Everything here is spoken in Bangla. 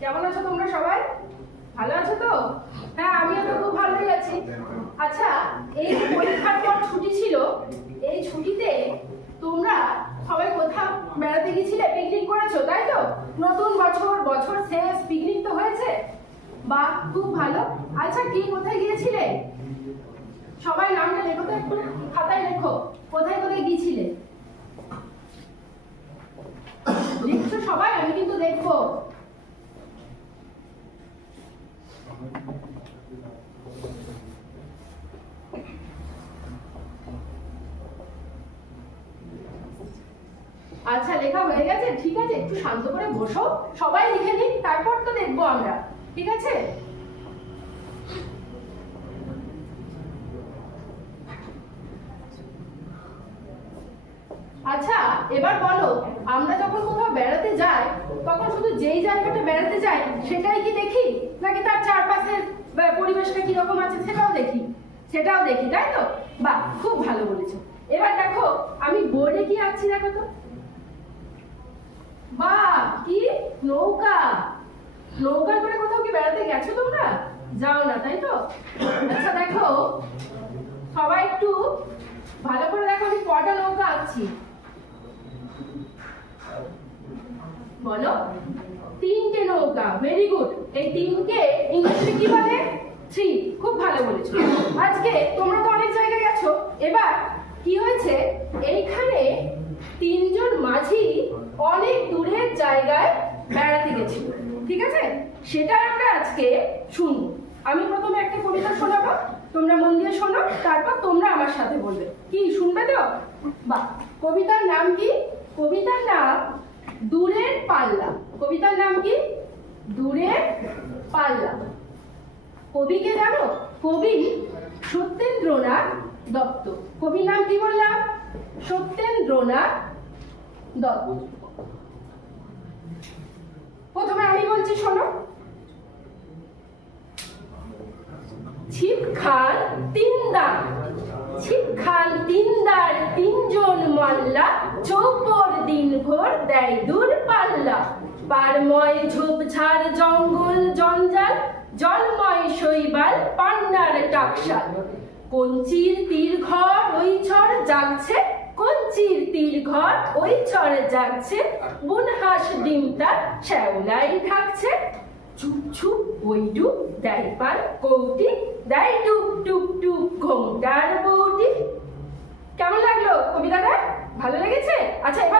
কেমন আছো তোমরা সবাই? ভালো আছো তো? হ্যাঁ, আমিও তো খুব ভালোই আছি। আচ্ছা, এই পরীক্ষার পর ছুটি ছিল, এই ছুটিতে তোমরা সবাই কোথাও বেড়াতে গেছিলে, পিকনিক করেছো, তাই তো? নতুন বছর, বছর শেষ, পিকনিক তো হয়েছে। বাহ, খুব ভালো। আচ্ছা, কি কোথায় গিয়েছিলে? সবাই নামটা লেখো তো, একটু খাতায় লেখো, কোথায় কোথায় গিয়েছিলে। লিখছো সবাই? আমি কিন্তু দেখবো। আচ্ছা, লেখা হয়ে গেছে? ঠিক আছে, একটু শান্ত করে বসো, সবাই লিখে নিন, তারপর তো দেখবো আমরা। ঠিক আছে? আচ্ছা, এবার বলো, আমরা যখন কোথাও বেড়াতে যাই তখন শুধু যেই জায়গাটা বেড়াতে যাই সেটাই কি দেখি, নাকি তার চারপাশের পরিবেশটা কিরকম আছে সেটাও দেখি? সেটাও দেখি, তাই তো? বাহ, খুব ভালো বলেছো। এবার দেখো, আমি বোর্ডে কি আঁকছি দেখো তো। বাহ, কি নৌকা! নৌকা করে কোথাও কি বেড়াতে গেছো তোমরা? যাও না, তাই তো? আচ্ছা দেখো, সবাই একটু ভালো করে দেখো, আমি কটা নৌকা আঁকছি বলো। তিনটে নৌকা। Very good. এই তিনকে ইংলিশে কি বলে? থ্রি। খুব ভালো বলেছো। আজকে তোমরা তো অনেক জায়গায় গেছো, এবার কি হয়েছে, এইখানে তিনজন মাঝি অনেক দূরের জায়গায় বেড়াতে গেছিল, ঠিক আছে? সেটা আমরা আজকে শুনবো। আমি প্রথমে একটা কবিতা শোনাবো, তোমরা মন দিয়ে শোনো, তারপর তোমরা আমার সাথে বলবে। কি শুনবে তো? বাহ। কবিতার নাম কি? কবিতার নাম দূরের পাল্লা। কবিতার নাম কি? দূরের পাল্লা। কবিকে জানো? কবি সত্যেন্দ্রনাথ দত্ত। কবির নাম কি বললাম? সত্যেন্দ্রনাথ দত্ত। প্রথমে আমি বলছি, শোনো। ছিপ খান তিনদার, ছিপ খান তিনদার, তিনজন মাল্লা, চৌপর দিন ভোর দেয় দূর পাল্লা। পারময় ঝোপঝাড় জঙ্গল জঞ্জাল, জলময় শৈবাল পান্নার টাকশাল। কঞ্চির তীর ঘর ওই ছড় জাগছে, কঞ্চির তীর ঘর ওই ছড় জাগছে, বুনহাস ডিমটা শ্যাওলাই ঢাকছে। চুপ চুপ ওই ডুব দেয় পান কৌটি, দেয় টুক টুক টুক ঘোমটার বৌটি। কেমন লাগলো কবিতাটা? ভালো লেগেছে? আচ্ছা, এবার